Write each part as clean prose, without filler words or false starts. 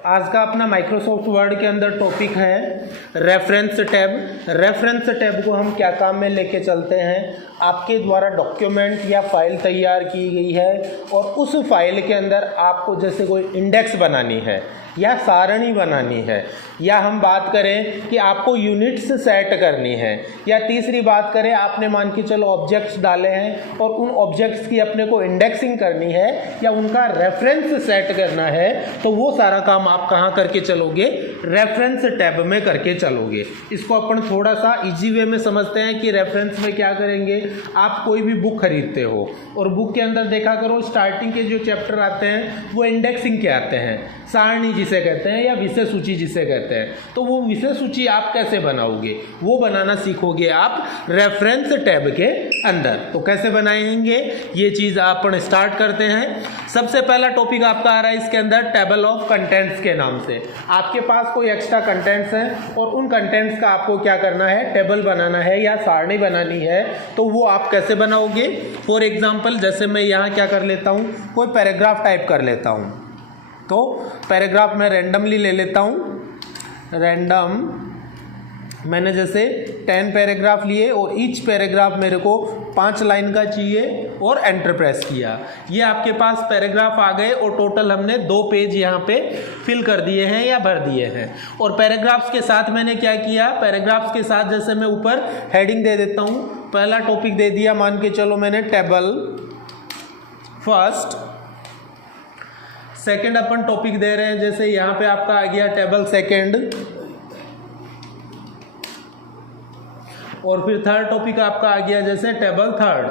आज का अपना माइक्रोसॉफ्ट वर्ड के अंदर टॉपिक है रेफरेंस टैब। रेफरेंस टैब को हम क्या काम में लेके चलते हैं, आपके द्वारा डॉक्यूमेंट या फाइल तैयार की गई है और उस फाइल के अंदर आपको जैसे कोई इंडेक्स बनानी है या सारणी बनानी है, या हम बात करें कि आपको यूनिट्स सेट करनी है, या तीसरी बात करें आपने मान के चलो ऑब्जेक्ट्स डाले हैं और उन ऑब्जेक्ट्स की अपने को इंडेक्सिंग करनी है या उनका रेफरेंस सेट करना है, तो वो सारा काम आप कहाँ करके चलोगे, रेफरेंस टैब में करके चलोगे। इसको अपन थोड़ा सा इजी वे में समझते हैं कि रेफरेंस में क्या करेंगे। आप कोई भी बुक खरीदते हो और बुक के अंदर देखा करो स्टार्टिंग के जो चैप्टर आते हैं वो इंडेक्सिंग के आते हैं, सारणी जिसे कहते हैं या विषय सूची जिसे कहते हैं। तो वो विषय सूची आप कैसे बनाओगे, वो बनाना सीखोगे आप रेफरेंस टैब के अंदर। तो कैसे बनाएंगे ये चीज़ अपन स्टार्ट करते हैं। सबसे पहला टॉपिक आपका आ रहा है इसके अंदर टेबल ऑफ कंटेंट्स के नाम से। आपके पास कोई एक्स्ट्रा कंटेंट्स हैं और उन कंटेंट्स का आपको क्या करना है, टेबल बनाना है या सारणी बनानी है। तो वो आप कैसे बनाओगे। फॉर एग्जाम्पल जैसे मैं यहाँ क्या कर लेता हूँ, कोई पैराग्राफ टाइप कर लेता हूँ। तो पैराग्राफ मैं रैंडमली ले लेता हूँ, रैंडम मैंने जैसे 10 पैराग्राफ लिए और ईच पैराग्राफ मेरे को 5 लाइन का चाहिए और एंटर प्रेस किया। ये आपके पास पैराग्राफ आ गए और टोटल हमने 2 पेज यहाँ पे फिल कर दिए हैं या भर दिए हैं। और पैराग्राफ्स के साथ मैंने क्या किया, पैराग्राफ्स के साथ जैसे मैं ऊपर हेडिंग दे देता हूँ। पहला टॉपिक दे दिया, मान के चलो मैंने टेबल फर्स्ट। सेकंड अपन टॉपिक दे रहे हैं, जैसे यहाँ पे आपका आ गया टेबल सेकंड। और फिर थर्ड टॉपिक आपका आ गया जैसे टेबल थर्ड,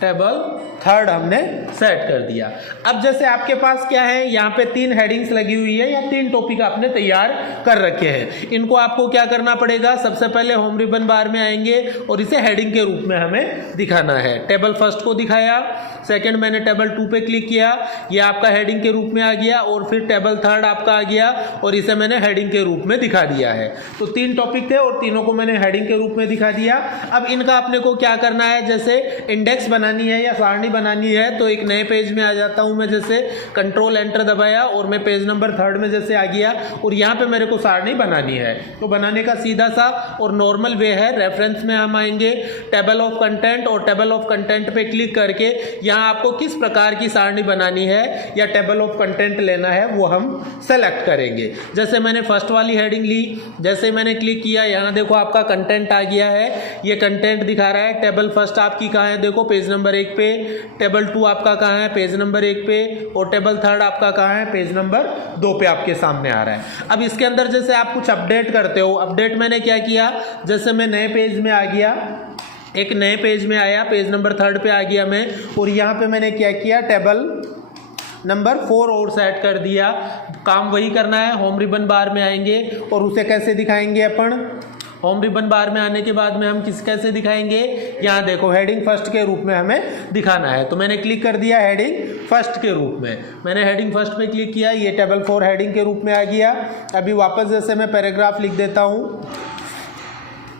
टेबल थर्ड हमने सेट कर दिया। अब जैसे आपके पास क्या है, यहाँ पे 3 हेडिंग्स लगी हुई है या 3 टॉपिक आपने तैयार कर रखे हैं। इनको आपको क्या करना पड़ेगा, सबसे पहले होम रिबन बार में आएंगे और इसे हेडिंग के रूप में हमें दिखाना है। टेबल फर्स्ट को दिखाया, सेकंड मैंने टेबल 2 पे क्लिक किया, ये आपका हेडिंग के रूप में आ गया, और फिर टेबल थर्ड आपका आ गया और इसे मैंने हेडिंग के रूप में दिखा दिया है। तो 3 टॉपिक थे और तीनों को मैंने हेडिंग के रूप में दिखा दिया। अब इनका अपने को क्या करना है, जैसे इंडेक्स बनानी है या सारणी बनानी है, तो एक नए पेज में आ जाता हूं मैं। जैसे कंट्रोल एंटर दबाया और मैं पेज नंबर 3 में जैसे आ गया और यहाँ पे मेरे को सारणी बनानी है। तो बनाने का सीधा सा और नॉर्मल वे है, रेफरेंस में हम आएंगे, टेबल ऑफ कंटेंट, और टेबल ऑफ कंटेंट पे क्लिक करके यहाँ आपको किस प्रकार की सारणी बनानी है या टेबल ऑफ कंटेंट लेना है वो हम सेलेक्ट करेंगे। जैसे मैंने फर्स्ट वाली हेडिंग ली, जैसे मैंने क्लिक किया यहाँ देखो आपका कंटेंट आ गया है, ये कंटेंट दिखा रहा है। टेबल फर्स्ट आपकी कहाँ है, देखो पेज नंबर 1 पे, टेबल 2 आपका कहाँ है, पेज नंबर 1 पे, और टेबल थर्ड आपका कहाँ है, पेज नंबर 2 पे आपके सामने आ रहा है। अब इसके अंदर जैसे आप कुछ अपडेट करते हो, अपडेट मैंने क्या किया, जैसे मैं नए पेज में आ गया, एक नए पेज में आया, पेज नंबर 3 पे आ गया मैं, और यहाँ पे मैंने क्या किया, टेबल नंबर 4 और सेट कर दिया। काम वही करना है, होम रिबन बार में आएंगे और उसे कैसे दिखाएंगे अपन, होम रिबन बार में आने के बाद में हम कैसे दिखाएंगे, यहाँ देखो हेडिंग फर्स्ट के रूप में हमें दिखाना है। तो मैंने क्लिक कर दिया हेडिंग फर्स्ट के रूप में, मैंने हेडिंग फर्स्ट पे क्लिक किया, ये टेबल 4 हेडिंग के रूप में आ गया। अभी वापस जैसे मैं पैराग्राफ लिख देता हूँ,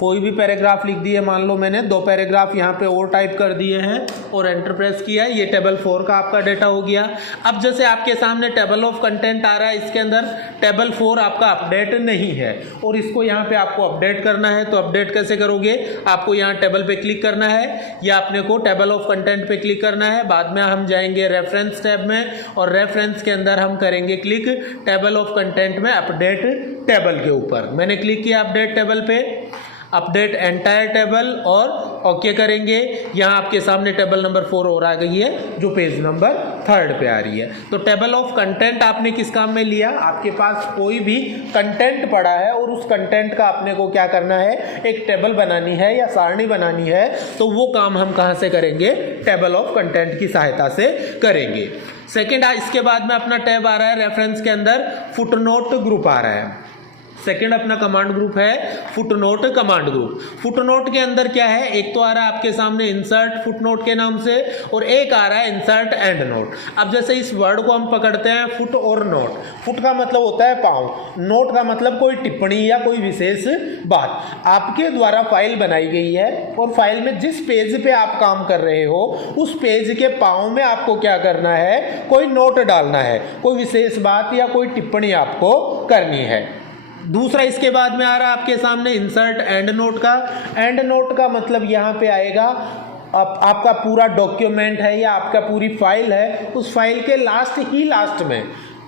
कोई भी पैराग्राफ लिख दिए, मान लो मैंने 2 पैराग्राफ यहाँ पे और टाइप कर दिए हैं और एंटर प्रेस किया, ये टेबल 4 का आपका डेटा हो गया। अब जैसे आपके सामने टेबल ऑफ कंटेंट आ रहा है, इसके अंदर टेबल 4 आपका अपडेट नहीं है और इसको यहाँ पे आपको अपडेट करना है। तो अपडेट कैसे करोगे, आपको यहाँ टेबल पे क्लिक करना है या अपने को टेबल ऑफ कंटेंट पे क्लिक करना है। बाद में हम जाएंगे रेफरेंस टैब में और रेफरेंस के अंदर हम करेंगे क्लिक टेबल ऑफ कंटेंट में अपडेट टेबल के ऊपर। मैंने क्लिक किया अपडेट टेबल पे, अपडेट एंटायर टेबल और ओके करेंगे। यहाँ आपके सामने टेबल नंबर 4 और आ गई है जो पेज नंबर 3 पे आ रही है। तो टेबल ऑफ कंटेंट आपने किस काम में लिया, आपके पास कोई भी कंटेंट पड़ा है और उस कंटेंट का आपने को क्या करना है, एक टेबल बनानी है या सारणी बनानी है, तो वो काम हम कहाँ से करेंगे, टेबल ऑफ कंटेंट की सहायता से करेंगे। सेकेंड इसके बाद में अपना टैब आ रहा है रेफरेंस के अंदर, फुटनोट ग्रुप आ रहा है। सेकंड अपना कमांड ग्रुप है फुटनोट कमांड ग्रुप। फुटनोट के अंदर क्या है, एक तो आ रहा है आपके सामने इंसर्ट फुटनोट के नाम से और एक आ रहा है इंसर्ट एंड नोट। अब जैसे इस वर्ड को हम पकड़ते हैं फुट और नोट, फुट का मतलब होता है पाँव, नोट का मतलब कोई टिप्पणी या कोई विशेष बात। आपके द्वारा फाइल बनाई गई है और फाइल में जिस पेज पे आप काम कर रहे हो उस पेज के पाँव में आपको क्या करना है, कोई नोट डालना है, कोई विशेष बात या कोई टिप्पणी आपको करनी है। दूसरा इसके बाद में आ रहा है आपके सामने इंसर्ट एंड नोट का। एंड नोट का मतलब यहाँ पे आएगा आपका पूरा डॉक्यूमेंट है या आपका पूरी फाइल है, उस फाइल के लास्ट में,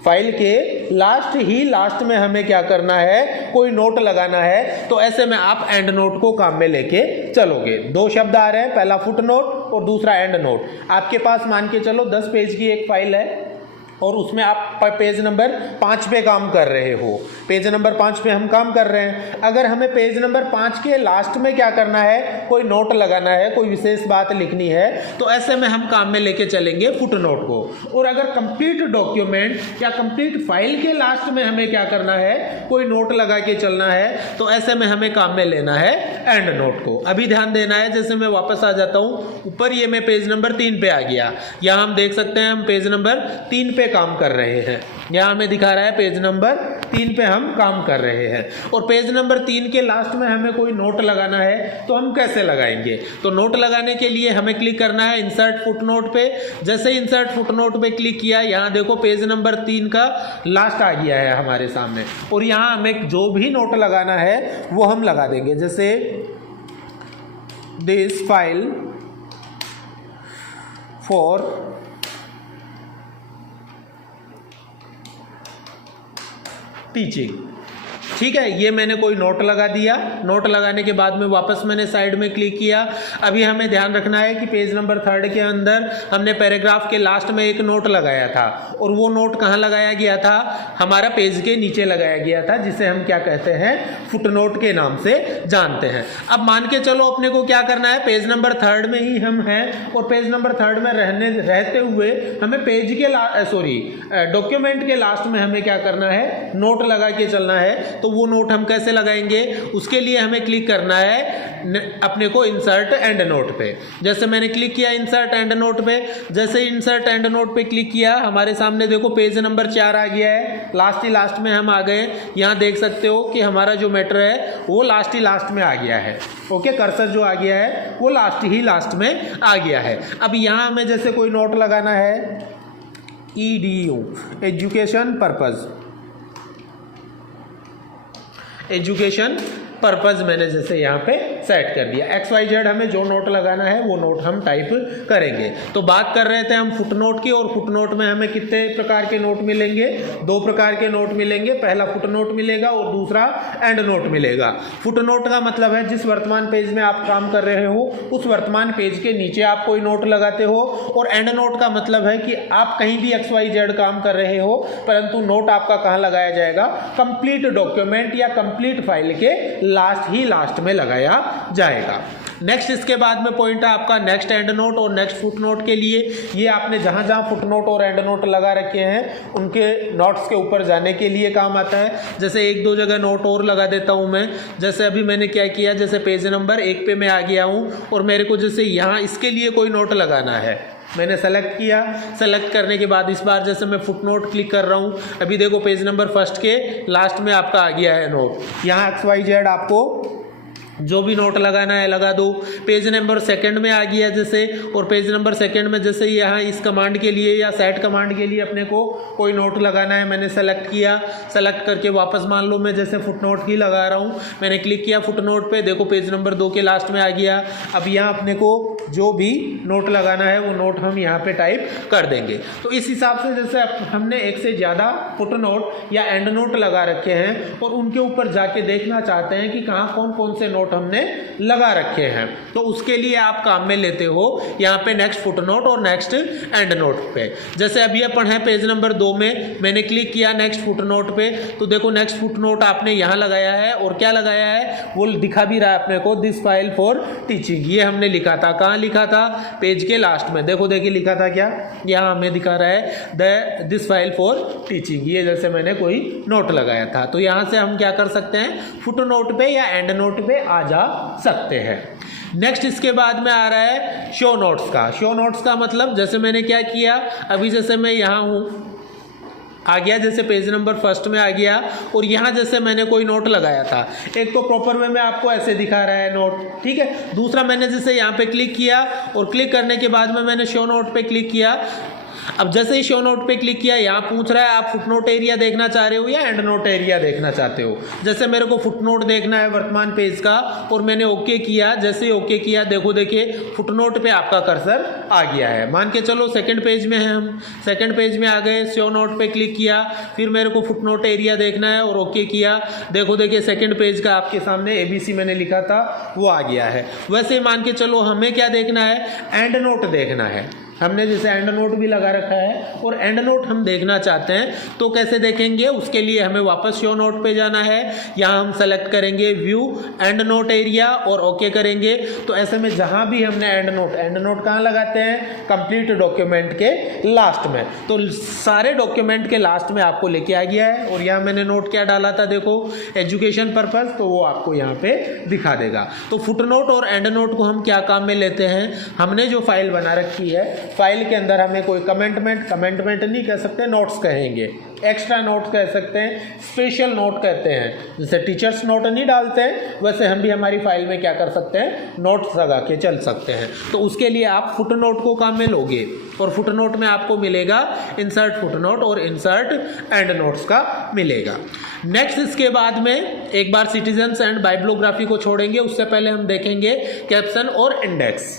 फाइल के लास्ट में हमें क्या करना है, कोई नोट लगाना है। तो ऐसे में आप एंड नोट को काम में लेके चलोगे। दो शब्द आ रहे हैं, पहला फुट नोट और दूसरा एंड नोट। आपके पास मान के चलो 10 पेज की एक फाइल है और उसमें आप पेज नंबर 5 पे काम कर रहे हो, पेज नंबर 5 पे हम काम कर रहे हैं। अगर हमें पेज नंबर 5 के लास्ट में क्या करना है, कोई नोट लगाना है, कोई विशेष बात लिखनी है, तो ऐसे में हम काम में लेके चलेंगे फुट नोट को। और अगर कंप्लीट डॉक्यूमेंट या कंप्लीट फाइल के लास्ट में हमें क्या करना है, कोई नोट लगा के चलना है, तो ऐसे में हमें काम में लेना है एंड नोट को। अभी ध्यान देना है, जैसे मैं वापस आ जाता हूँ ऊपर, ये मैं पेज नंबर 3 पे आ गया। यहाँ हम देख सकते हैं हम पेज नंबर 3 पे काम कर रहे हैं। यहाँ हमें दिखा रहा है पेज नंबर 3 पे हम काम कर रहे हैं और पेज नंबर 3 के लास्ट में हमें कोई नोट लगाना है, तो हम कैसे लगाएंगे। तो नोट लगाने के लिए हमें क्लिक करना है इंसर्ट फुटनोट पे। जैसे इंसर्ट फुटनोट पे क्लिक किया, यहाँ देखो पेज नंबर 3 का लास्ट आ गया है हमारे सामने और यहाँ हमें जो भी नोट लगाना है वो हम लगा देंगे। जैसे दिस फाइल फॉर टीचिंग, ठीक है, ये मैंने कोई नोट लगा दिया। नोट लगाने के बाद में वापस मैंने साइड में क्लिक किया। अभी हमें ध्यान रखना है कि पेज नंबर 3 के अंदर हमने पैराग्राफ के लास्ट में एक नोट लगाया था और वो नोट कहाँ लगाया गया था, हमारा पेज के नीचे लगाया गया था, जिसे हम क्या कहते हैं, फुटनोट के नाम से जानते हैं। अब मान के चलो अपने को क्या करना है, पेज नंबर 3 में ही हम हैं और पेज नंबर 3 में रहते हुए हमें पेज के डॉक्यूमेंट के लास्ट में हमें क्या करना है, नोट लगा के चलना है। तो वो नोट हम कैसे लगाएंगे, उसके लिए हमें क्लिक करना है अपने को इंसर्ट एंड नोट पे। जैसे मैंने क्लिक किया इंसर्ट एंड नोट पे, जैसे इंसर्ट एंड नोट पे क्लिक किया, हमारे सामने देखो पेज नंबर 4 आ गया है। लास्ट में हम आ गए। यहाँ देख सकते हो कि हमारा जो मैटर है वो लास्ट में आ गया है। ओके, कर्सर जो आ गया है वो लास्ट में आ गया है। अब यहाँ हमें जैसे कोई नोट लगाना है, EDU एजुकेशन पर्पज़ मैंने जैसे यहाँ पे सेट कर दिया। XYZ हमें जो नोट लगाना है वो नोट हम टाइप करेंगे। तो बात कर रहे थे हम फुटनोट की, और फुटनोट में हमें कितने प्रकार के नोट मिलेंगे, 2 प्रकार के नोट मिलेंगे। पहला फुटनोट मिलेगा और दूसरा एंड नोट मिलेगा। फुटनोट का मतलब है जिस वर्तमान पेज में आप काम कर रहे हो उस वर्तमान पेज के नीचे आप कोई नोट लगाते हो, और एंड नोट का मतलब है कि आप कहीं भी XYZ काम कर रहे हो परंतु नोट आपका कहाँ लगाया जाएगा, कंप्लीट डॉक्यूमेंट या कंप्लीट फाइल के लास्ट में लगाया जाएगा। नेक्स्ट इसके बाद में पॉइंट है आपका नेक्स्ट एंड नोट और नेक्स्ट फुट नोट के लिए। ये आपने जहाँ जहाँ फुट नोट और एंड नोट लगा रखे हैं उनके नोट्स के ऊपर जाने के लिए काम आता है। जैसे 1-2 जगह नोट और लगा देता हूँ मैं। जैसे अभी मैंने क्या किया, जैसे पेज नंबर 1 पे मैं आ गया हूँ और मेरे को जैसे यहाँ इसके लिए कोई नोट लगाना है, मैंने सेलेक्ट किया। सेलेक्ट करने के बाद इस बार जैसे मैं फुट नोट क्लिक कर रहा हूँ, अभी देखो पेज नंबर 1 के लास्ट में आपका आ गया है नोट। यहाँ XYZ आपको जो भी नोट लगाना है लगा दो। पेज नंबर 2 में आ गया जैसे, और पेज नंबर 2 में जैसे यहाँ इस कमांड के लिए या सेट कमांड के लिए अपने को कोई नोट लगाना है, मैंने सेलेक्ट किया। सेलेक्ट करके वापस मान लो मैं जैसे फुट नोट ही लगा रहा हूँ, मैंने क्लिक किया फुट नोट पे, देखो पेज नंबर 2 के लास्ट में आ गया। अब यहाँ अपने को जो भी नोट लगाना है वो नोट हम यहाँ पे टाइप कर देंगे। तो इस हिसाब से जैसे हमने एक से ज़्यादा फुट नोट या एंड नोट लगा रखे हैं और उनके ऊपर जाके देखना चाहते हैं कि कहाँ कौन कौन से नोट नोट हमने लगा रखे हैं, तो उसके लिए आप काम में लेते हो यहाँ पे नेक्स्ट फुटनोट और नेक्स्ट एंड नोट पे। जैसे अभी अपन है पेज नंबर 2 में, मैंने क्लिक किया नेक्स्ट फुटनोट पे, तो देखो नेक्स्ट फुटनोट आपने यहाँ लगाया है और क्या लगाया है वो दिखा भी रहा है अपने को, दिस फाइल फॉर टीचिंग। ये हमने लिखा था, कहाँ लिखा था, पेज के लास्ट में। देखो देखिए लिखा था क्या, यहाँ हमें दिखा रहा है दिस फाइल फॉर टीचिंग। ये जैसे मैंने कोई नोट लगाया था, तो यहाँ से हम क्या कर सकते हैं, फुटनोट पे या एंड नोट पे आ जा सकते हैं। नेक्स्ट इसके बाद में आ रहा है शो नोट्स का। शो नोट्स का मतलब जैसे मैंने क्या किया, अभी जैसे मैं यहाँ हूँ, आ गया जैसे पेज नंबर 1 में आ गया, और यहाँ जैसे मैंने कोई नोट लगाया था, एक तो प्रॉपर वे में आपको ऐसे दिखा रहा है नोट, ठीक है। दूसरा मैंने जैसे यहाँ पे क्लिक किया और क्लिक करने के बाद में मैंने शो नोट पे क्लिक किया। अब जैसे ही शो नोट पे क्लिक किया, यहाँ पूछ रहा है आप फुटनोट एरिया देखना चाह रहे हो या एंड नोट एरिया देखना चाहते हो। जैसे मेरे को फुटनोट देखना है वर्तमान पेज का, और मैंने ओके किया। जैसे ही ओके किया, देखो देखिए फुटनोट पे आपका कर्सर आ गया है। मान के चलो सेकंड पेज में है, हम सेकंड पेज में आ गए, शो नोट पे क्लिक किया, फिर मेरे को फुटनोट एरिया देखना है और ओके किया। देखो देखिए सेकंड पेज का आपके सामने ABC मैंने लिखा था वो आ गया है। वैसे ही मान के चलो हमें क्या देखना है, एंड नोट देखना है। हमने जैसे एंड नोट भी लगा रखा है और एंड नोट हम देखना चाहते हैं, तो कैसे देखेंगे, उसके लिए हमें वापस शो नोट पे जाना है। यहाँ हम सेलेक्ट करेंगे व्यू एंड नोट एरिया और ओके करेंगे। तो ऐसे में जहाँ भी हमने एंड नोट कहाँ लगाते हैं, कंप्लीट डॉक्यूमेंट के लास्ट में। तो सारे डॉक्यूमेंट के लास्ट में आपको लेके आ गया है। और यहाँ मैंने नोट क्या डाला था, देखो एजुकेशन पर्पज़, तो वो आपको यहाँ पे दिखा देगा। तो फुट नोट और एंड नोट को हम क्या काम में लेते हैं, हमने जो फाइल बना रखी है, फाइल के अंदर हमें कोई कमेंटमेंट नहीं कह सकते, नोट्स कहेंगे, एक्स्ट्रा नोट कह सकते हैं, स्पेशल नोट कहते हैं। जैसे टीचर्स नोट नहीं डालते हैं, वैसे हम भी हमारी फाइल में क्या कर सकते हैं, नोट्स लगा के चल सकते हैं। तो उसके लिए आप फुट नोट को काम में लोगे, और फुट नोट में आपको मिलेगा इंसर्ट फुट नोट और इंसर्ट एंड नोट्स का मिलेगा। नेक्स्ट इसके बाद में एक बार सिटीजन्स एंड बाइब्लोग्राफी को छोड़ेंगे, उससे पहले हम देखेंगे कैप्शन और इंडेक्स।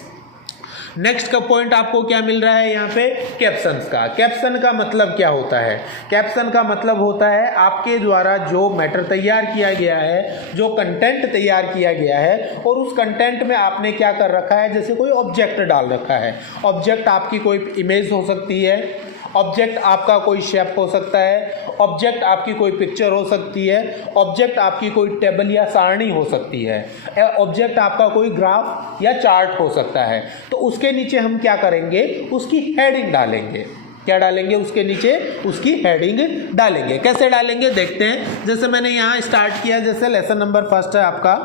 नेक्स्ट का पॉइंट आपको क्या मिल रहा है यहाँ पे, कैप्शंस का। कैप्शन का मतलब क्या होता है, कैप्शन का मतलब होता है आपके द्वारा जो मैटर तैयार किया गया है, जो कंटेंट तैयार किया गया है, और उस कंटेंट में आपने क्या कर रखा है, जैसे कोई ऑब्जेक्ट डाल रखा है। ऑब्जेक्ट आपकी कोई इमेज हो सकती है, ऑब्जेक्ट आपका कोई शेप हो सकता है, ऑब्जेक्ट आपकी कोई पिक्चर हो सकती है, ऑब्जेक्ट आपकी कोई टेबल या सारणी हो सकती है, ऑब्जेक्ट आपका कोई ग्राफ या चार्ट हो सकता है। तो उसके नीचे हम क्या करेंगे, उसकी हेडिंग डालेंगे। क्या डालेंगे, उसके नीचे उसकी हेडिंग डालेंगे। कैसे डालेंगे देखते हैं। जैसे मैंने यहाँ स्टार्ट किया, जैसे लेसन नंबर 1 है आपका,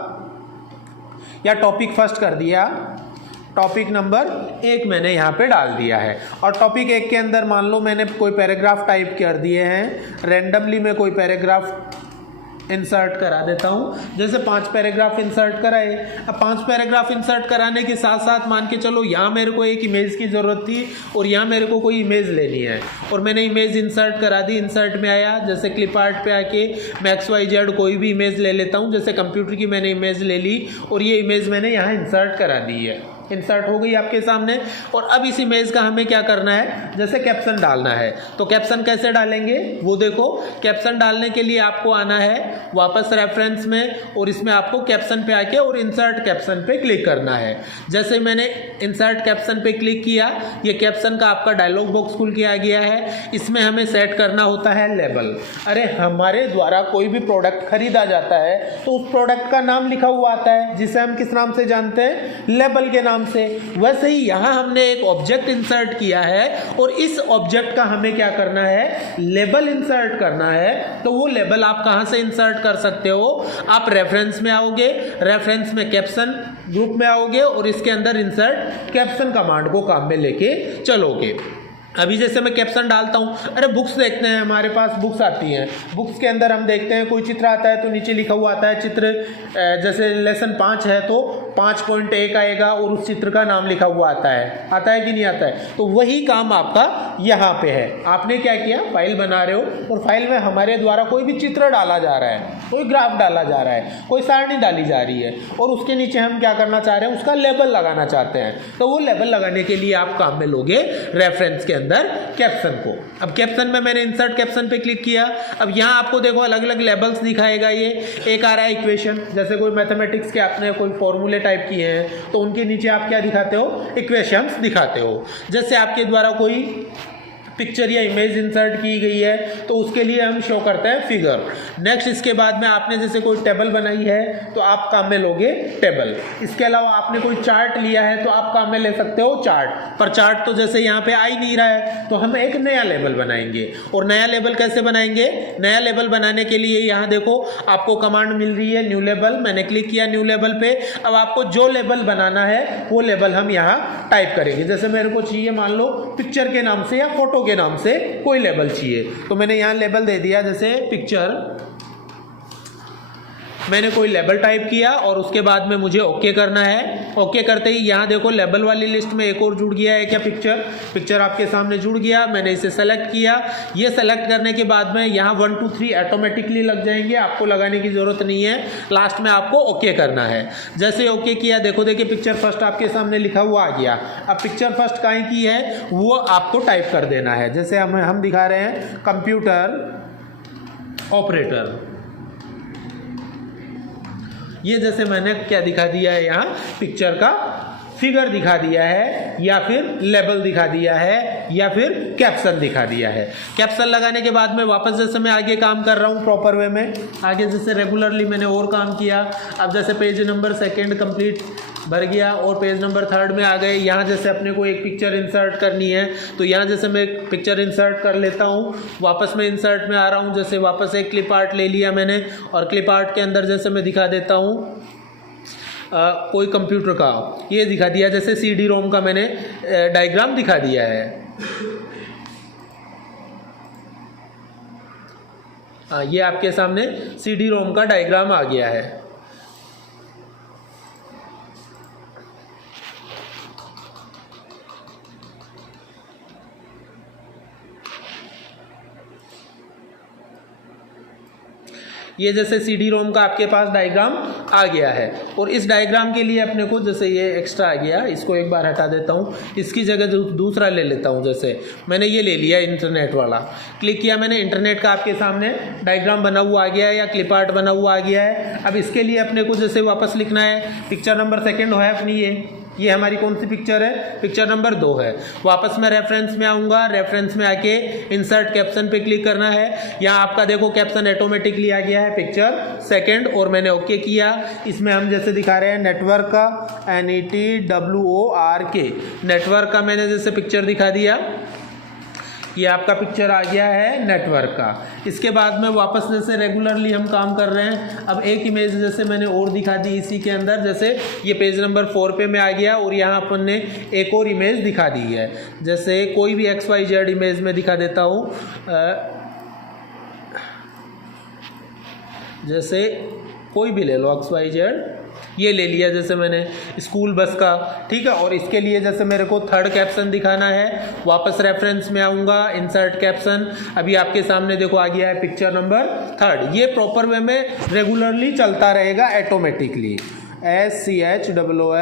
या टॉपिक 1 कर दिया, टॉपिक नंबर 1 मैंने यहाँ पे डाल दिया है। और टॉपिक 1 के अंदर मान लो मैंने कोई पैराग्राफ टाइप कर दिए हैं, रैंडमली मैं कोई पैराग्राफ इंसर्ट करा देता हूँ। जैसे 5 पैराग्राफ इंसर्ट कराए। अब 5 पैराग्राफ इंसर्ट कराने के साथ साथ मान के चलो यहाँ मेरे को एक इमेज की ज़रूरत थी और यहाँ मेरे को कोई इमेज लेनी है, और मैंने इमेज इंसर्ट करा दी। इंसर्ट में आया, जैसे क्लिप आर्ट पे आके मैं XYZ कोई भी इमेज ले लेता हूँ। जैसे कंप्यूटर की मैंने इमेज ले ली और ये इमेज मैंने यहाँ इंसर्ट करा दी है, इंसर्ट हो गई आपके सामने। और अब इस इमेज का हमें क्या करना है, जैसे कैप्शन डालना है। तो कैप्शन कैसे डालेंगे वो देखो। कैप्शन डालने के लिए आपको आना है वापस रेफरेंस में, और इसमें आपको कैप्शन पे आके और इंसर्ट कैप्शन पे क्लिक करना है। जैसे मैंने इंसर्ट कैप्शन पे क्लिक किया, ये कैप्शन का आपका डायलॉग बॉक्स खुल के आ गया है। इसमें हमें सेट करना होता है लेबल। अरे हमारे द्वारा कोई भी प्रोडक्ट खरीदा जाता है तो उस प्रोडक्ट का नाम लिखा हुआ आता है, जिसे हम किस नाम से जानते हैं, लेबल के नाम से। वैसे ही यहां हमने एक ऑब्जेक्ट इंसर्ट किया है और इस ऑब्जेक्ट का हमें क्या करना है, लेबल इंसर्ट करना है। तो वो लेबल आप कहां से इंसर्ट कर सकते हो, आप रेफरेंस में आओगे, रेफरेंस में कैप्शन ग्रुप में आओगे और इसके अंदर इंसर्ट कैप्शन कमांड को काम में लेके चलोगे। अभी जैसे मैं कैप्शन डालता हूँ, अरे बुक्स देखते हैं, हमारे पास बुक्स आती हैं, बुक्स के अंदर हम देखते हैं कोई चित्र आता है तो नीचे लिखा हुआ आता है चित्र। जैसे लेसन 5 है तो 5.1 आएगा और उस चित्र का नाम लिखा हुआ आता है कि नहीं आता है? तो वही काम आपका यहाँ पे है। आपने क्या किया, फाइल बना रहे हो और फाइल में हमारे द्वारा कोई भी चित्र डाला जा रहा है, कोई ग्राफ डाला जा रहा है, कोई सारणी डाली जा रही है और उसके नीचे हम क्या करना चाह रहे हैं, उसका लेबल लगाना चाहते हैं। तो वो लेबल लगाने के लिए आप काम में लोगे रेफरेंस के अंदर कैप्शन को। अब कैप्शन में मैंने इंसर्ट कैप्शन पे क्लिक किया। अब यहाँ आपको देखो अलग अलग लेबल्स दिखाएगा। ये एक आ रहा है इक्वेशन, जैसे कोई मैथमेटिक्स के आपने कोई फॉर्मूले टाइप किए हैं तो उनके नीचे आप क्या दिखाते हो, इक्वेशंस दिखाते हो। जैसे आपके द्वारा कोई पिक्चर या इमेज इंसर्ट की गई है तो उसके लिए हम शो करते हैं फिगर। नेक्स्ट इसके बाद में आपने जैसे कोई टेबल बनाई है तो आप काम में लोगे टेबल। इसके अलावा आपने कोई चार्ट लिया है तो आप काम में ले सकते हो चार्ट। पर चार्ट तो जैसे यहाँ पे आ ही नहीं रहा है तो हम एक नया लेबल बनाएंगे। और नया लेबल कैसे बनाएंगे, नया लेबल बनाने के लिए यहाँ देखो आपको कमांड मिल रही है न्यू लेबल। मैंने क्लिक किया न्यू लेबल पे। अब आपको जो लेबल बनाना है वो लेबल हम यहाँ टाइप करेंगे। जैसे मेरे को चाहिए मान लो पिक्चर के नाम से या फोटो के नाम से कोई लेबल चाहिए तो मैंने यहां लेबल दे दिया जैसे पिक्चर। मैंने कोई लेबल टाइप किया और उसके बाद में मुझे ओके करना है। ओके करते ही यहाँ देखो लेबल वाली लिस्ट में एक और जुड़ गया है क्या, पिक्चर आपके सामने जुड़ गया। मैंने इसे सेलेक्ट किया। ये सेलेक्ट करने के बाद में यहाँ 1 2 3 ऑटोमेटिकली लग जाएंगे, आपको लगाने की ज़रूरत नहीं है। लास्ट में आपको ओके करना है। जैसे ओके किया देखो देखिए पिक्चर फर्स्ट आपके सामने लिखा हुआ आ गया। अब पिक्चर फर्स्ट काहे की है वो आपको टाइप कर देना है। जैसे हम दिखा रहे हैं कंप्यूटर ऑपरेटर, ये जैसे मैंने क्या दिखा दिया है यहाँ पिक्चर का फिगर दिखा दिया है या फिर लेबल दिखा दिया है या फिर कैप्शन दिखा दिया है। कैप्शन लगाने के बाद में वापस जैसे मैं आगे काम कर रहा हूँ प्रॉपर वे में, आगे जैसे रेगुलरली मैंने और काम किया। अब जैसे पेज नंबर 2 कंप्लीट भर गया और पेज नंबर 3 में आ गए। यहाँ जैसे अपने को एक पिक्चर इंसर्ट करनी है तो यहाँ जैसे मैं एक पिक्चर इंसर्ट कर लेता हूँ। वापस मैं इंसर्ट में आ रहा हूँ, जैसे वापस एक क्लिप आर्ट ले लिया मैंने और क्लिप आर्ट के अंदर जैसे मैं दिखा देता हूँ कोई कंप्यूटर का ये दिखा दिया। जैसे CD रोम का मैंने डायग्राम दिखा दिया है। ये आपके सामने CD रोम का डायग्राम आ गया है। ये जैसे CD रोम का आपके पास डायग्राम आ गया है। और इस डायग्राम के लिए अपने को जैसे ये एक्स्ट्रा आ गया, इसको एक बार हटा देता हूँ, इसकी जगह दूसरा ले लेता हूँ। जैसे मैंने ये ले लिया इंटरनेट वाला, क्लिक किया मैंने, इंटरनेट का आपके सामने डायग्राम बना हुआ आ गया है या क्लिप आर्ट बना हुआ आ गया है। अब इसके लिए अपने को जैसे वापस लिखना है पिक्चर नंबर 2 है अपनी, ये हमारी कौन सी पिक्चर है, पिक्चर नंबर 2 है। वापस मैं रेफरेंस में आऊँगा, रेफरेंस में आके इंसर्ट कैप्शन पे क्लिक करना है। यहाँ आपका देखो कैप्शन ऑटोमेटिकली आ गया है पिक्चर 2 और मैंने ओके किया। इसमें हम जैसे दिखा रहे हैं नेटवर्क का NETWORK, नेटवर्क का मैंने जैसे पिक्चर दिखा दिया। ये आपका पिक्चर आ गया है नेटवर्क का। इसके बाद में वापस जैसे रेगुलरली हम काम कर रहे हैं। अब एक इमेज जैसे मैंने और दिखा दी इसी के अंदर, जैसे ये पेज नंबर 4 पे मैं आ गया और यहाँ अपन ने एक और इमेज दिखा दी है। जैसे कोई भी XYZ इमेज में दिखा देता हूँ, जैसे कोई भी ले लो XYZ, ये ले लिया जैसे मैंने स्कूल बस का, ठीक है। और इसके लिए जैसे मेरे को 3rd कैप्शन दिखाना है, वापस रेफरेंस में आऊँगा, इंसर्ट कैप्शन। अभी आपके सामने देखो आ गया है पिक्चर नंबर 3। ये प्रॉपर वे में रेगुलरली चलता रहेगा ऑटोमेटिकली। SCHOOLBUS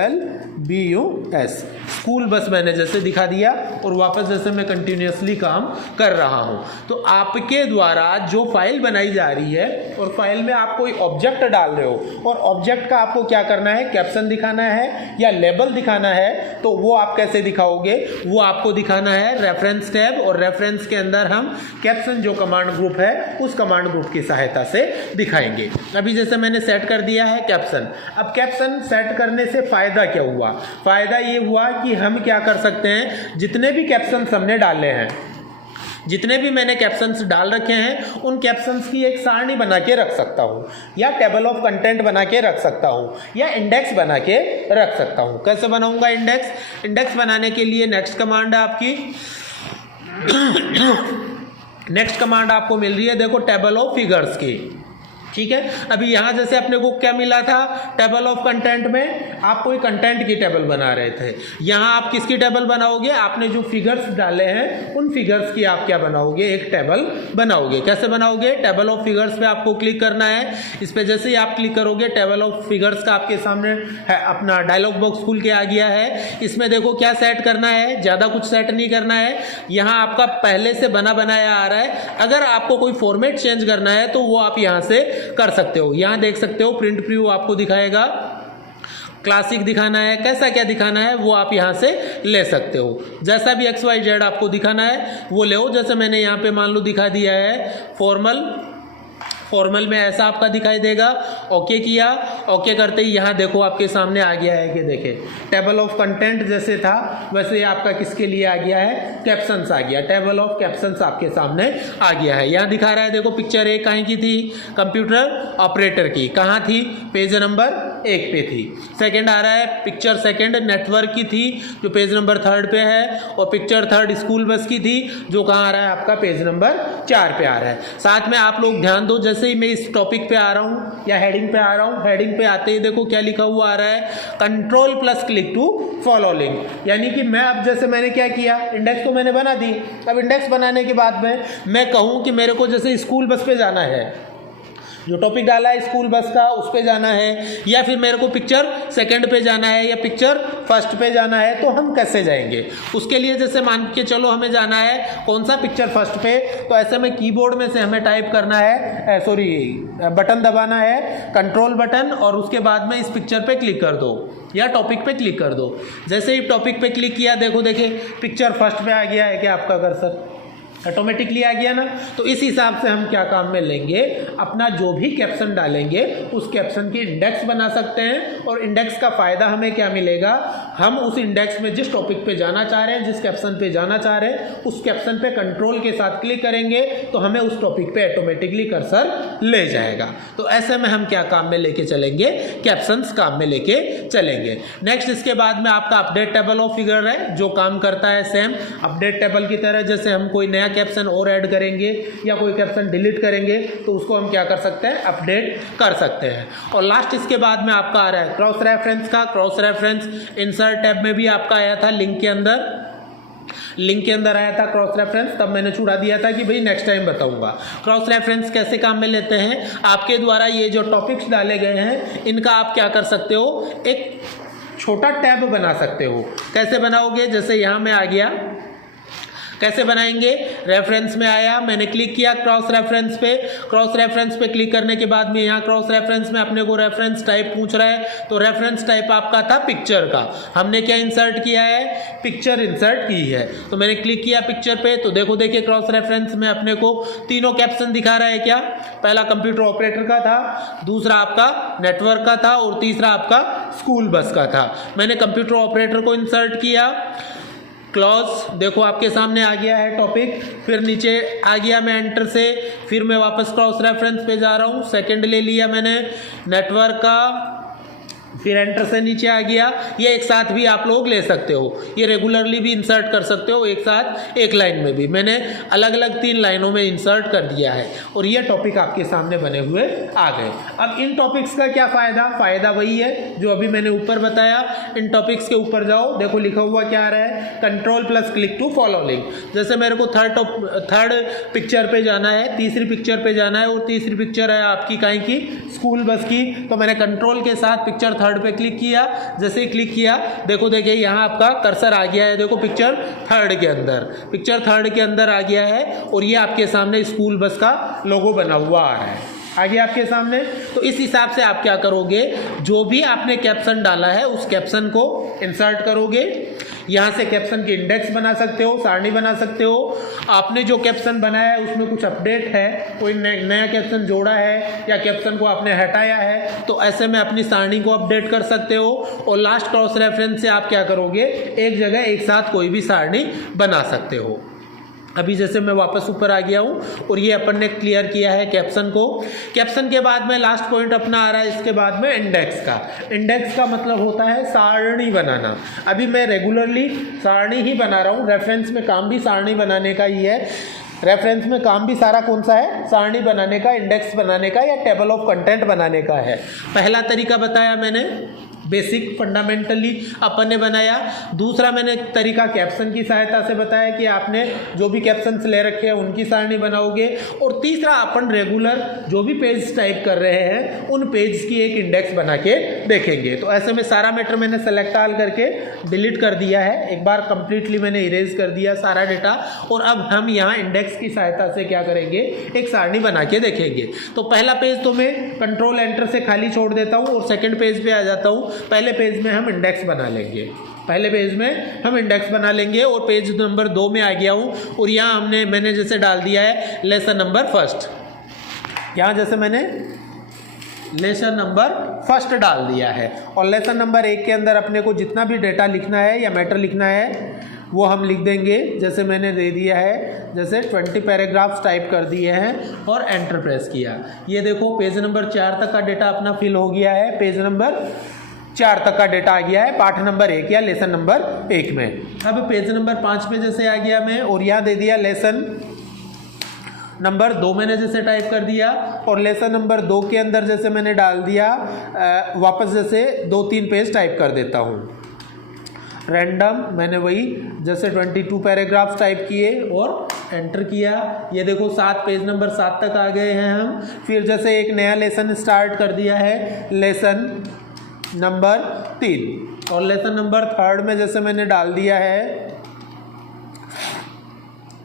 स्कूल बस मैंने जैसे दिखा दिया और वापस जैसे मैं कंटिन्यूसली काम कर रहा हूँ। तो आपके द्वारा जो फाइल बनाई जा रही है और फाइल में आप कोई ऑब्जेक्ट डाल रहे हो और ऑब्जेक्ट का आपको क्या करना है, कैप्शन दिखाना है या लेबल दिखाना है, तो वो आप कैसे दिखाओगे, वो आपको दिखाना है रेफरेंस टैब। और रेफरेंस के अंदर हम कैप्शन जो कमांड ग्रुप है उस कमांड ग्रुप की सहायता से दिखाएंगे। अभी जैसे मैंने सेट कर दिया है कैप्शन। अब कैप्शन सेट करने से फ़ायदा क्या हुआ, फ़ायदा ये हुआ कि हम क्या कर सकते हैं, जितने भी कैप्शन हमने डाले हैं, जितने भी मैंने कैप्शंस डाल रखे हैं उन कैप्शंस की एक सारणी बना के रख सकता हूँ या टेबल ऑफ कंटेंट बना के रख सकता हूँ या इंडेक्स बना के रख सकता हूँ। कैसे बनाऊँगा इंडेक्स, इंडेक्स बनाने के लिए नेक्स्ट कमांड है आपकी नेक्स्ट कमांड आपको मिल रही है देखो टेबल ऑफ फिगर्स की। ठीक है। अभी यहाँ जैसे अपने को क्या मिला था, टेबल ऑफ कंटेंट में आप कोई कंटेंट की टेबल बना रहे थे। यहाँ आप किसकी टेबल बनाओगे, आपने जो फिगर्स डाले हैं उन फिगर्स की आप क्या बनाओगे, एक टेबल बनाओगे। कैसे बनाओगे, टेबल ऑफ फिगर्स पे आपको क्लिक करना है। इस पे जैसे ही आप क्लिक करोगे टेबल ऑफ फिगर्स का आपके सामने है, अपना डायलॉग बॉक्स खुल के आ गया है। इसमें देखो क्या सेट करना है, ज़्यादा कुछ सेट नहीं करना है। यहाँ आपका पहले से बना बनाया आ रहा है। अगर आपको कोई फॉर्मेट चेंज करना है तो वो आप यहाँ से कर सकते हो। यहां देख सकते हो प्रिंट प्रीव्यू आपको दिखाएगा, क्लासिक दिखाना है, कैसा क्या दिखाना है वो आप यहां से ले सकते हो। जैसा भी XYZ आपको दिखाना है वो ले हो। जैसे मैंने यहां पे मान लो दिखा दिया है फॉर्मल में ऐसा आपका दिखाई देगा। ओके किया, ओके करते ही यहाँ देखो आपके सामने आ गया है कि देखे टेबल ऑफ कंटेंट जैसे था वैसे ही आपका किसके लिए आ गया है, कैप्शंस आ गया। टेबल ऑफ कैप्शंस आपके सामने आ गया है। यहाँ दिखा रहा है देखो पिक्चर 1 कहाँ की थी, कंप्यूटर ऑपरेटर की, कहाँ थी, पेज नंबर 1 पे थी। सेकंड आ रहा है पिक्चर सेकंड नेटवर्क की थी जो पेज नंबर 3 पे है, और पिक्चर 3 स्कूल बस की थी जो कहाँ आ रहा है आपका पेज नंबर 4 पे आ रहा है। साथ में आप लोग ध्यान दो, जैसे ही मैं इस टॉपिक पे आ रहा हूँ या हेडिंग पे आ रहा हूँ, हेडिंग पे आते ही देखो क्या लिखा हुआ आ रहा है, control plus click to follow link. यानी कि मैं अब जैसे मैंने क्या किया, इंडेक्स तो मैंने बना दी। अब इंडेक्स बनाने के बाद में मैं कहूँ कि मेरे को जैसे स्कूल बस पे जाना है, जो टॉपिक डाला है स्कूल बस का उस पे जाना है, या फिर मेरे को पिक्चर सेकंड पे जाना है या पिक्चर फर्स्ट पे जाना है, तो हम कैसे जाएंगे। उसके लिए जैसे मान के चलो हमें जाना है कौन सा, पिक्चर फर्स्ट पे, तो ऐसे में कीबोर्ड में से हमें टाइप करना है, बटन दबाना है, कंट्रोल बटन, और उसके बाद में इस पिक्चर पे क्लिक कर दो या टॉपिक पे क्लिक कर दो। जैसे ही टॉपिक पे क्लिक किया देखो देखे पिक्चर फर्स्ट पे आ गया है क्या आपका कर्सर, ऑटोमेटिकली आ गया ना। तो इस हिसाब से हम क्या काम में लेंगे, अपना जो भी कैप्शन डालेंगे उस कैप्शन की इंडेक्स बना सकते हैं। और इंडेक्स का फ़ायदा हमें क्या मिलेगा, हम उस इंडेक्स में जिस टॉपिक पे जाना चाह रहे हैं, जिस कैप्शन पे जाना चाह रहे हैं, उस कैप्शन पे कंट्रोल के साथ क्लिक करेंगे तो हमें उस टॉपिक पे ऑटोमेटिकली कर्सर ले जाएगा। तो ऐसे में हम क्या काम में लेके चलेंगे, कैप्शंस काम में लेके चलेंगे। नेक्स्ट इसके बाद में आपका अपडेट टेबल ऑफ फिगर है जो काम करता है सेम अपडेट टेबल की तरह। जैसे हम कोई नया कैप्शन और ऐड करेंगे या कोई कैप्शन डिलीट करेंगे तो उसको हम क्या कर सकते हैं, अपडेट कर सकते हैं। और लास्ट इसके बाद में आपका आ रहा है क्रॉस रेफरेंस का। क्रॉस रेफरेंस इंसर्ट टैब में भी आपका आया था, लिंक के अंदर आया था क्रॉस रेफरेंस, तब मैंने छुड़ा दिया था कि भाई नेक्स्ट टाइम बताऊंगा। क्रॉस रेफरेंस कैसे काम में लेते हैं, आपके द्वारा ये जो टॉपिक्स डाले गए हैं इनका आप क्या कर सकते हो, एक छोटा टैब बना सकते हो। कैसे बनाओगे, जैसे यहाँ में आ गया, कैसे बनाएंगे, रेफरेंस में आया, मैंने क्लिक किया क्रॉस रेफरेंस पे। क्रॉस रेफरेंस पे क्लिक करने के बाद में यहाँ क्रॉस रेफरेंस में अपने को रेफरेंस टाइप पूछ रहा है, तो रेफरेंस टाइप आपका था पिक्चर का। हमने क्या इंसर्ट किया है, पिक्चर इंसर्ट की है। तो मैंने क्लिक किया पिक्चर पे, तो देखो देखिए क्रॉस रेफरेंस में अपने को तीनों कैप्शन दिखा रहा है क्या, पहला कंप्यूटर ऑपरेटर का था, दूसरा आपका नेटवर्क का था, और तीसरा आपका स्कूल बस का था। मैंने कंप्यूटर ऑपरेटर को इंसर्ट किया, क्लॉज देखो आपके सामने आ गया है टॉपिक, फिर नीचे आ गया मैं एंटर से, फिर मैं वापस क्रॉस रेफरेंस पे जा रहा हूँ, सेकंड ले लिया मैंने नेटवर्क का, फिर एंटर से नीचे आ गया। ये एक साथ भी आप लोग ले सकते हो, ये रेगुलरली भी इंसर्ट कर सकते हो एक साथ एक लाइन में भी। मैंने अलग अलग 3 लाइनों में इंसर्ट कर दिया है और ये टॉपिक आपके सामने बने हुए आ गए। अब इन टॉपिक्स का क्या फ़ायदा वही है जो अभी मैंने ऊपर बताया। इन टॉपिक्स के ऊपर जाओ, देखो लिखा हुआ क्या आ रहा है, control plus click to follow link. जैसे मेरे को थर्ड पिक्चर पे जाना है, तीसरी पिक्चर पे जाना है, और तीसरी पिक्चर है आपकी काहे की, स्कूल बस की, तो मैंने कंट्रोल के साथ पिक्चर थर्ड पे क्लिक किया। जैसे ही क्लिक किया देखो देखिए यहाँ आपका कर्सर आ गया है, देखो पिक्चर थर्ड के अंदर आ गया है, और ये आपके सामने स्कूल बस का लोगो बना हुआ आ रहा है आगे आपके सामने। तो इस हिसाब से आप क्या करोगे, जो भी आपने कैप्शन डाला है उस कैप्शन को इंसर्ट करोगे। यहाँ से कैप्शन की इंडेक्स बना सकते हो, सारणी बना सकते हो। आपने जो कैप्शन बनाया है उसमें कुछ अपडेट है, कोई नया कैप्शन जोड़ा है या कैप्शन को आपने हटाया है, तो ऐसे में अपनी सारणी को अपडेट कर सकते हो। और लास्ट क्रॉस रेफरेंस से आप क्या करोगे, एक जगह एक साथ कोई भी सारणी बना सकते हो। अभी जैसे मैं वापस ऊपर आ गया हूँ और ये अपन ने क्लियर किया है कैप्शन को। कैप्शन के बाद में लास्ट पॉइंट अपना आ रहा है इसके बाद में इंडेक्स का। इंडेक्स का मतलब होता है सारणी बनाना। अभी मैं रेगुलरली सारणी ही बना रहा हूँ, रेफरेंस में काम भी सारणी बनाने का ही है। रेफरेंस में काम भी सारा कौन सा है, सारणी बनाने का, इंडेक्स बनाने का या टेबल ऑफ कंटेंट बनाने का है। पहला तरीका बताया मैंने, बेसिक फंडामेंटली अपन ने बनाया। दूसरा मैंने तरीका कैप्शन की सहायता से बताया कि आपने जो भी कैप्शंस ले रखे हैं उनकी सारणी बनाओगे। और तीसरा अपन रेगुलर जो भी पेज टाइप कर रहे हैं उन पेज की एक इंडेक्स बना के देखेंगे। तो ऐसे में सारा मैटर मैंने सेलेक्ट ऑल करके डिलीट कर दिया है, एक बार कंप्लीटली मैंने इरेज कर दिया सारा डेटा। और अब हम यहाँ इंडेक्स की सहायता से क्या करेंगे, एक सारणी बना के देखेंगे। तो पहला पेज तो मैं कंट्रोल एंटर से खाली छोड़ देता हूँ और सेकेंड पेज पे आ जाता हूँ। पहले पेज में हम इंडेक्स बना लेंगे, पहले पेज में हम इंडेक्स बना लेंगे और पेज नंबर 2 में आ गया हूँ। और यहाँ मैंने जैसे डाल दिया है लेसन नंबर फर्स्ट, यहाँ जैसे मैंने लेसन नंबर फर्स्ट डाल दिया है। और लेसन नंबर 1 के अंदर अपने को जितना भी डेटा लिखना है या मैटर लिखना है वो हम लिख देंगे। जैसे मैंने दे दिया है, जैसे 20 पैराग्राफ्स टाइप कर दिए हैं और एंटर प्रेस किया। ये देखो पेज नंबर 4 तक का डेटा अपना फिल हो गया है, पेज नंबर 4 तक का डेटा आ गया है पाठ नंबर 1 या लेसन नंबर 1 में। अब पेज नंबर 5 पे जैसे आ गया मैं और यहाँ दे दिया लेसन नंबर 2 मैंने जैसे टाइप कर दिया। और लेसन नंबर 2 के अंदर जैसे मैंने डाल दिया वापस जैसे 2-3 पेज टाइप कर देता हूँ रैंडम। मैंने वही जैसे 22 पैराग्राफ्स टाइप किए और एंटर किया। ये देखो 7 पेज नंबर 7 तक आ गए हैं हम। फिर जैसे एक नया लेसन स्टार्ट कर दिया है, लेसन नंबर 3। और लेसन नंबर 3 में जैसे मैंने डाल दिया है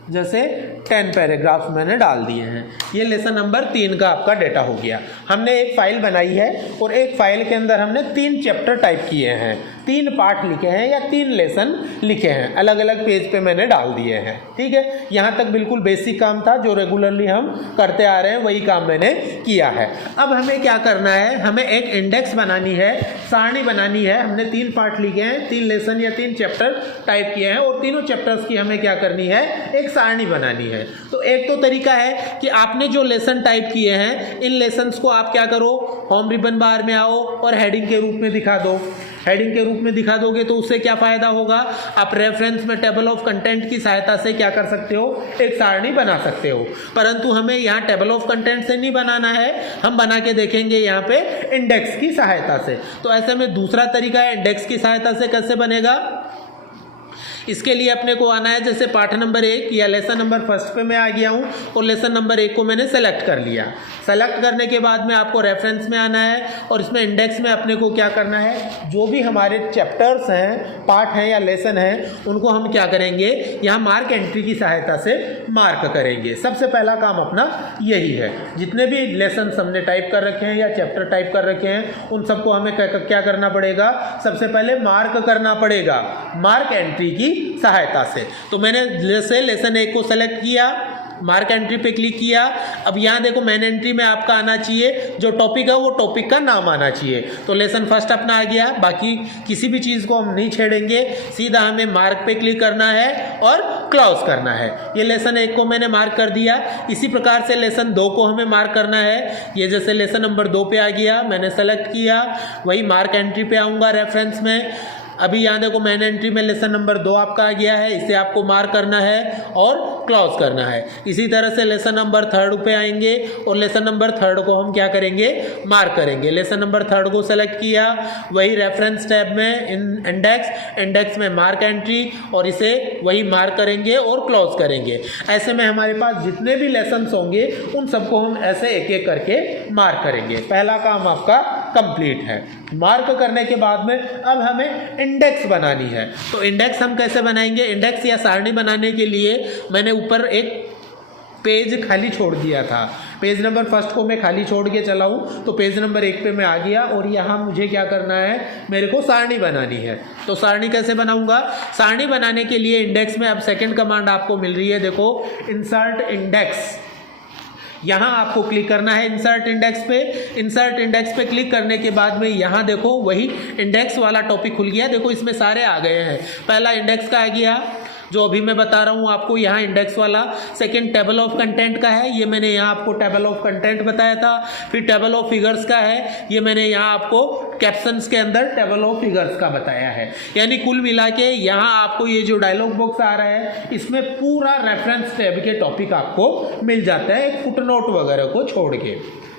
जैसे 10 पैराग्राफ्स मैंने डाल दिए हैं। ये लेसन नंबर 3 का आपका डेटा हो गया। हमने एक फाइल बनाई है और एक फाइल के अंदर हमने 3 चैप्टर टाइप किए हैं, 3 पार्ट लिखे हैं या 3 लेसन लिखे हैं, अलग अलग पेज पे मैंने डाल दिए हैं। ठीक है, यहाँ तक बिल्कुल बेसिक काम था जो रेगुलरली हम करते आ रहे हैं, वही काम मैंने किया है। अब हमें क्या करना है, हमें एक इंडेक्स बनानी है, सारणी बनानी है। हमने 3 पार्ट लिखे हैं, 3 लेसन या 3 चैप्टर टाइप किए हैं और तीनों चैप्टर्स की हमें क्या करनी है, एक सारणी बनानी है। तो एक तो तरीका है कि आपने जो लेसन टाइप किए हैं इन लेसन्स को आप क्या करो, होम रिबन बार में आओ और हेडिंग के रूप में दिखा दो। हेडिंग के रूप में दिखा दोगे तो उससे क्या फ़ायदा होगा, आप रेफरेंस में टेबल ऑफ कंटेंट की सहायता से क्या कर सकते हो, एक सारणी बना सकते हो। परंतु हमें यहाँ टेबल ऑफ कंटेंट से नहीं बनाना है, हम बना के देखेंगे यहाँ पे इंडेक्स की सहायता से। तो ऐसे में दूसरा तरीका है इंडेक्स की सहायता से कैसे बनेगा। इसके लिए अपने को आना है, जैसे पाठ नंबर 1 या लेसन नंबर फर्स्ट पे मैं आ गया हूँ और लेसन नंबर 1 को मैंने सेलेक्ट कर लिया। सेलेक्ट करने के बाद में आपको रेफरेंस में आना है और इसमें इंडेक्स में अपने को क्या करना है, जो भी हमारे चैप्टर्स हैं, पाठ हैं या लेसन हैं, उनको हम क्या करेंगे, यहाँ मार्क एंट्री की सहायता से मार्क करेंगे। सबसे पहला काम अपना यही है। जितने भी लेसन हमने टाइप कर रखे हैं या चैप्टर टाइप कर रखे हैं उन सबको हमें क्या करना पड़ेगा, सबसे पहले मार्क करना पड़ेगा मार्क एंट्री की सहायता से। तो मैंने जैसे लेसन 1 को सेलेक्ट किया, मार्क एंट्री पे क्लिक किया। अब यहाँ देखो मेन एंट्री में आपका आना चाहिए, जो टॉपिक है वो टॉपिक का नाम आना चाहिए। तो लेसन फर्स्ट अपना आ गया, बाकी किसी भी चीज़ को हम नहीं छेड़ेंगे, सीधा हमें मार्क पे क्लिक करना है और क्लोज करना है। ये लेसन 1 को मैंने मार्क कर दिया। इसी प्रकार से लेसन 2 को हमें मार्क करना है। ये जैसे लेसन नंबर 2 पे आ गया, मैंने सेलेक्ट किया, वही मार्क एंट्री पे आऊँगा रेफरेंस में। अभी यहाँ देखो मेन एंट्री में लेसन नंबर 2 आपका आ गया है, इसे आपको मार्क करना है और क्लोज करना है। इसी तरह से लेसन नंबर 3 पे आएंगे और लेसन नंबर 3 को हम क्या करेंगे, मार्क करेंगे। लेसन नंबर 3 को सेलेक्ट किया, वही रेफरेंस टैब में इंडेक्स में मार्क एंट्री और इसे वही मार्क करेंगे और क्लोज करेंगे। ऐसे में हमारे पास जितने भी लेसन्स होंगे उन सबको हम ऐसे एक एक करके मार्क करेंगे। पहला काम आपका कंप्लीट है। मार्क करने के बाद में अब हमें इंडेक्स बनानी है। तो इंडेक्स हम कैसे बनाएंगे, इंडेक्स या सारणी बनाने के लिए मैंने ऊपर एक पेज खाली छोड़ दिया था। पेज नंबर फर्स्ट को मैं खाली छोड़ के चला हूँ, तो पेज नंबर 1 पे मैं आ गया और यहाँ मुझे क्या करना है, मेरे को सारणी बनानी है। तो सारणी कैसे बनाऊंगा, सारणी बनाने के लिए इंडेक्स में अब सेकंड कमांड आपको मिल रही है, देखो इंसर्ट इंडेक्स। यहाँ आपको क्लिक करना है इंसर्ट इंडेक्स पे। इंसर्ट इंडेक्स पे क्लिक करने के बाद में यहाँ देखो वही इंडेक्स वाला टॉपिक खुल गया। देखो इसमें सारे आ गए हैं। पहला इंडेक्स का आ गया जो अभी मैं बता रहा हूँ आपको, यहाँ इंडेक्स वाला। सेकंड टेबल ऑफ कंटेंट का है, ये मैंने यहाँ आपको टेबल ऑफ कंटेंट बताया था। फिर टेबल ऑफ फिगर्स का है, ये मैंने यहाँ आपको कैप्शंस के अंदर टेबल ऑफ फिगर्स का बताया है। यानी कुल मिला के यहाँ आपको ये जो डायलॉग बॉक्स आ रहा है इसमें पूरा रेफरेंस टैब के टॉपिक आपको मिल जाता है, एक फुटनोट वगैरह को छोड़ के।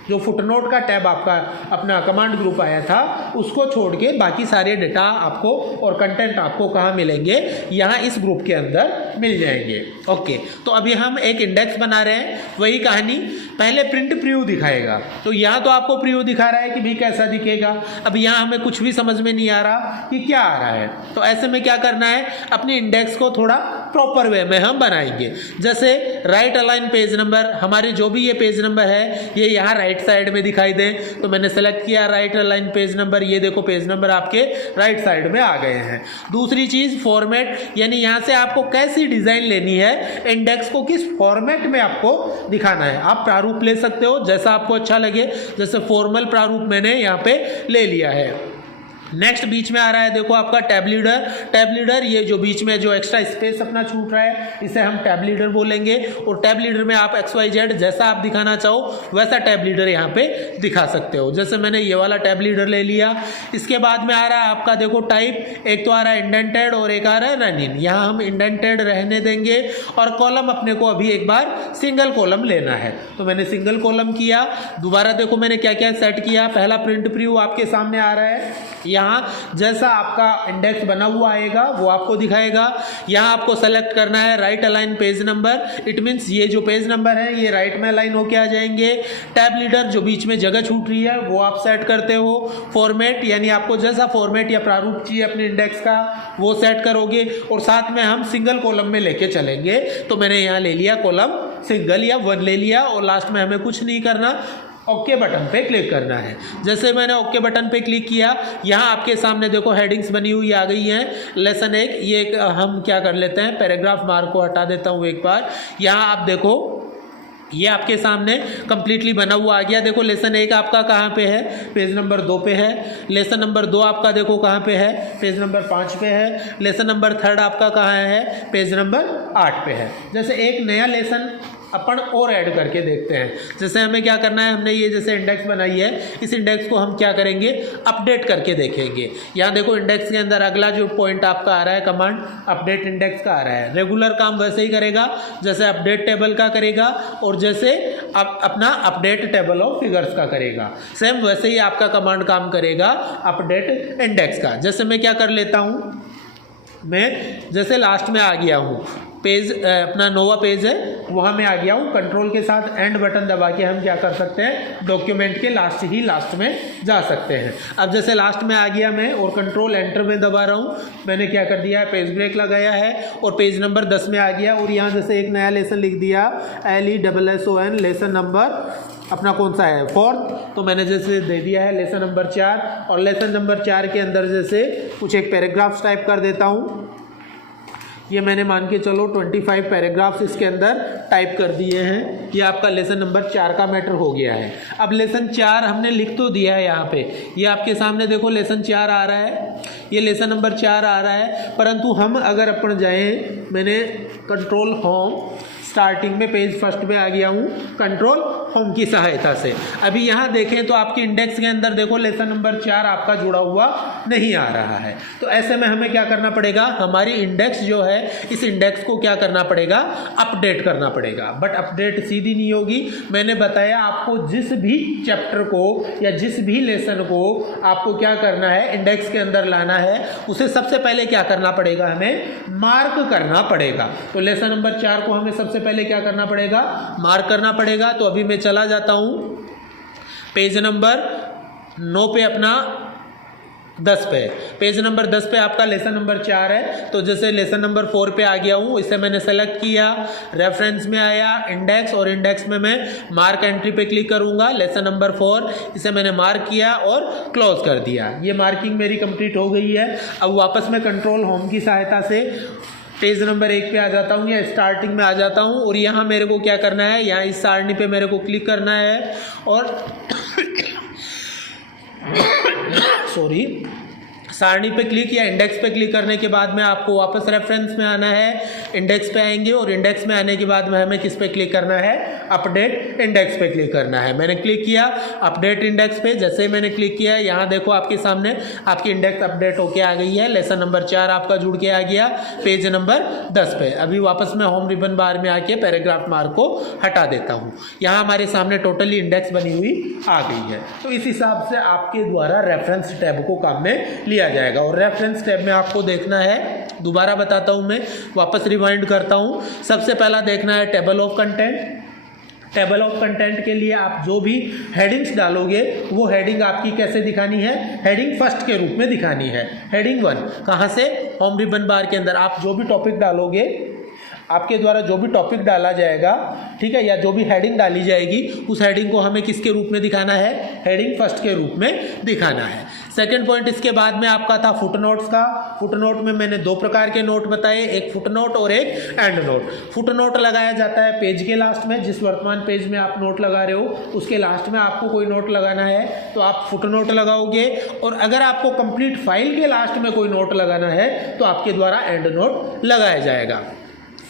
जो फुटनोट का टैब आपका अपना कमांड ग्रुप आया था उसको छोड़ के बाकी सारे डेटा आपको और कंटेंट आपको कहाँ मिलेंगे, यहाँ इस ग्रुप के अंदर मिल जाएंगे। ओके, तो अभी हम एक इंडेक्स बना रहे हैं, वही कहानी पहले प्रिंट प्रीव्यू दिखाएगा। तो यहाँ तो आपको प्रीव्यू दिखा रहा है कि भी कैसा दिखेगा। अब यहाँ हमें कुछ भी समझ में नहीं आ रहा कि क्या आ रहा है, तो ऐसे में क्या करना है, अपने इंडेक्स को थोड़ा प्रॉपर वे में हम बनाएंगे। जैसे राइट अलाइन पेज नंबर, हमारे जो भी ये पेज नंबर है ये यहाँ राइट साइड में दिखाई दे, तो मैंने सेलेक्ट किया राइट अलाइन पेज नंबर, ये देखो पेज नंबर आपके राइट साइड में आ गए हैं। दूसरी चीज फॉर्मेट, यानी यहाँ से आपको कैसी डिजाइन लेनी है, इंडेक्स को किस फॉर्मेट में आपको दिखाना है। आप प्रारूप ले सकते हो जैसा आपको अच्छा लगे, जैसे फॉर्मल प्रारूप मैंने यहाँ पे ले लिया है। नेक्स्ट बीच में आ रहा है देखो आपका टैब लीडर। टैब लीडर ये जो बीच में जो एक्स्ट्रा स्पेस अपना छूट रहा है इसे हम टैब लीडर बोलेंगे, और टैब लीडर में आप XYZ जैसा आप दिखाना चाहो वैसा टैब लीडर यहाँ पे दिखा सकते हो। जैसे मैंने ये वाला टैब लीडर ले लिया। इसके बाद में आ रहा है आपका देखो टाइप, एक तो आ रहा है इंडेंटेड और एक आ रहा है रन इन। यहाँ हम इंडेंटेड रहने देंगे और कॉलम अपने को अभी एक बार सिंगल कॉलम लेना है, तो मैंने सिंगल कॉलम किया। दोबारा देखो मैंने क्या क्या सेट किया। पहला प्रिंट प्रीव्यू आपके सामने आ रहा है, यहाँ जैसा आपका इंडेक्स बना हुआ आएगा वो आपको दिखाएगा। यहाँ आपको सेलेक्ट करना है right align page number, it means ये जो पेज नंबर है ये राइट में अलाइन होके आ जाएंगे। टैब लीडर जो बीच में जगह छूट रही है वो आप सेट करते हो। फॉर्मेट यानी आपको जैसा फॉर्मेट या प्रारूप चाहिए अपने इंडेक्स का वो सेट करोगे, और साथ में हम सिंगल कॉलम में लेके चलेंगे। तो मैंने यहाँ ले लिया कॉलम सिंगल या वन ले लिया, और लास्ट में हमें कुछ नहीं करना, ओके बटन पे क्लिक करना है। जैसे मैंने ओके बटन पे क्लिक किया, यहाँ आपके सामने देखो हेडिंग्स बनी हुई आ गई हैं। लेसन 1 ये हम क्या कर लेते हैं, पैराग्राफ मार्क को हटा देता हूँ एक बार। यहाँ आप देखो ये आपके सामने कंप्लीटली बना हुआ आ गया। देखो लेसन 1 आपका कहाँ पे है, पेज नंबर 2 पे है। लेसन नंबर 2 आपका देखो कहाँ पे है, पेज नंबर 5 पे है। लेसन नंबर 3 आपका कहाँ है, पेज नंबर 8 पे है। जैसे एक नया लेसन अपन और ऐड करके देखते हैं। जैसे हमें क्या करना है, हमने ये जैसे इंडेक्स बनाई है, इस इंडेक्स को हम क्या करेंगे, अपडेट करके देखेंगे। यहाँ देखो इंडेक्स के अंदर अगला जो पॉइंट आपका आ रहा है कमांड अपडेट इंडेक्स का आ रहा है। रेगुलर काम वैसे ही करेगा जैसे अपडेट टेबल का करेगा, और जैसे अपना अपडेट टेबल ऑफ फिगर्स का करेगा, सेम वैसे ही आपका कमांड काम करेगा अपडेट इंडेक्स का। जैसे मैं क्या कर लेता हूँ, मैं जैसे लास्ट में आ गया हूँ, पेज अपना नोवा पेज है वहाँ में आ गया हूँ, कंट्रोल के साथ एंड बटन दबा के हम क्या कर सकते हैं, डॉक्यूमेंट के लास्ट में जा सकते हैं। अब जैसे लास्ट में आ गया मैं और कंट्रोल एंटर में दबा रहा हूँ, मैंने क्या कर दिया है, पेज ब्रेक लगाया है और पेज नंबर 10 में आ गया। और यहाँ जैसे एक नया लेसन लिख दिया LESSON, लेसन नंबर अपना कौन सा है, 4th, तो मैंने जैसे दे दिया है लेसन नंबर 4। और लेसन नंबर 4 के अंदर जैसे कुछ एक पैराग्राफ्स टाइप कर देता हूँ। ये मैंने मान के चलो 25 पैराग्राफ्स इसके अंदर टाइप कर दिए हैं। ये आपका लेसन नंबर 4 का मैटर हो गया है। अब लेसन 4 हमने लिख तो दिया है यहाँ पे, ये आपके सामने देखो लेसन 4 आ रहा है, ये लेसन नंबर 4 आ रहा है। परंतु हम अगर अपन जाएं, मैंने कंट्रोल होम, स्टार्टिंग में पेज फर्स्ट में आ गया हूँ कंट्रोल होम की सहायता से। अभी यहाँ देखें तो आपके इंडेक्स के अंदर देखो लेसन नंबर 4 आपका जुड़ा हुआ नहीं आ रहा है। तो ऐसे में हमें क्या करना पड़ेगा, हमारी इंडेक्स जो है इस इंडेक्स को क्या करना पड़ेगा, अपडेट करना पड़ेगा। बट अपडेट सीधी नहीं होगी, मैंने बताया आपको जिस भी चैप्टर को या जिस भी लेसन को आपको क्या करना है, इंडेक्स के अंदर लाना है, उसे सबसे पहले क्या करना पड़ेगा, हमें मार्क करना पड़ेगा। तो लेसन नंबर 4 को हमें सबसे पहले क्या करना पड़ेगा, मार्क करना पड़ेगा। तो अभी मैं चला जाता हूं पेज नंबर 9 पे, अपना 10 पे, पेज नंबर 10 पे आपका लेसन नंबर 4 है। तो जैसे लेसन नंबर 4 पे आ गया हूँ, इसे मैंने सेलेक्ट किया, रेफरेंस में आया इंडेक्स, और इंडेक्स में मैं मार्क एंट्री पे क्लिक करूँगा, लेसन नंबर 4, इसे मैंने मार्क किया और क्लोज कर दिया। ये मार्किंग मेरी कंप्लीट हो गई है। अब वापस मैं कंट्रोल होम की सहायता से पेज नंबर 1 पे आ जाता हूँ या स्टार्टिंग में आ जाता हूँ, और यहाँ मेरे को क्या करना है, यहाँ इस सारणी पे मेरे को क्लिक करना है और सारणी पे क्लिक या इंडेक्स पे क्लिक करने के बाद में आपको वापस रेफरेंस में आना है। इंडेक्स पे आएंगे और इंडेक्स में आने के बाद में हमें किस पे क्लिक करना है, अपडेट इंडेक्स पे क्लिक करना है। मैंने क्लिक किया अपडेट इंडेक्स पे, जैसे ही मैंने क्लिक किया यहाँ देखो आपके सामने आपकी इंडेक्स अपडेट होके आ गई है। लेसन नंबर 4 आपका जुड़ के आ गया पेज नंबर 10 पे। अभी वापस मैं होम रिबन बार में आके पैराग्राफ मार्क को हटा देता हूँ। यहाँ हमारे सामने टोटली इंडेक्स बनी हुई आ गई है। तो इस हिसाब से आपके द्वारा रेफरेंस टैब को काम में लिया जाएगा। और रेफरेंस टैब में आपको देखना है, दोबारा बताता हूँ मैं, वापस रिवाइंड करता हूँ। सबसे पहला देखना है table of content. Table of content के लिए आप जो भी हेडिंग्स डालोगे वो हेडिंग आपकी कैसे दिखानी है, हेडिंग फर्स्ट के रूप में दिखानी है। हेडिंग 1 कहाँ से, होम रिबन बार के अंदर आप जो भी टॉपिक डालोगे, आपके द्वारा जो भी टॉपिक डाला जाएगा, ठीक है, या जो भी हेडिंग डाली जाएगी उस हेडिंग को हमें किसके रूप में दिखाना है, हेडिंग फर्स्ट के रूप में दिखाना है। सेकंड पॉइंट इसके बाद में आपका था फुटनोट्स का। फुटनोट में मैंने 2 प्रकार के नोट बताए, एक फुटनोट और एक एंड नोट। फुटनोट लगाया जाता है पेज के लास्ट में, जिस वर्तमान पेज में आप नोट लगा रहे हो उसके लास्ट में आपको कोई नोट लगाना है तो आप फुटनोट लगाओगे। और अगर आपको कंप्लीट फाइल के लास्ट में कोई नोट लगाना है तो आपके द्वारा एंड नोट लगाया जाएगा।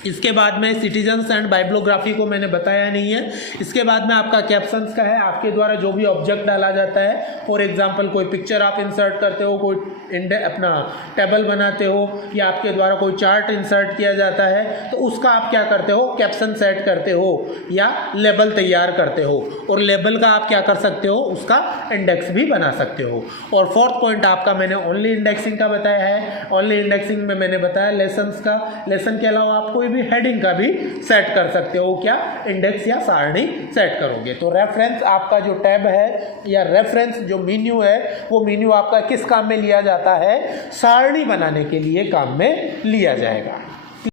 इसके बाद में सिटीजन्स एंड बाइब्लोग्राफी को मैंने बताया नहीं है। इसके बाद में आपका कैप्शंस का है, आपके द्वारा जो भी ऑब्जेक्ट डाला जाता है, फॉर एग्जांपल कोई पिक्चर आप इंसर्ट करते हो, कोई अपना टेबल बनाते हो या आपके द्वारा कोई चार्ट इंसर्ट किया जाता है तो उसका आप क्या करते हो, कैप्शन सेट करते हो या लेबल तैयार करते हो। और लेबल का आप क्या कर सकते हो, उसका इंडेक्स भी बना सकते हो। और फोर्थ पॉइंट आपका मैंने ओनली इंडेक्सिंग का बताया है। ओनली इंडेक्सिंग में मैंने बताया लेसन्स का, लेसन के अलावा आप कोई भी हेडिंग का भी सेट कर सकते हो, क्या, इंडेक्स या सारणी सेट करोगे। तो रेफरेंस आपका जो टैब है या रेफरेंस जो मेन्यू है वो मेन्यू आपका किस काम में लिया जाता है, सारणी बनाने के लिए काम में लिया जाएगा।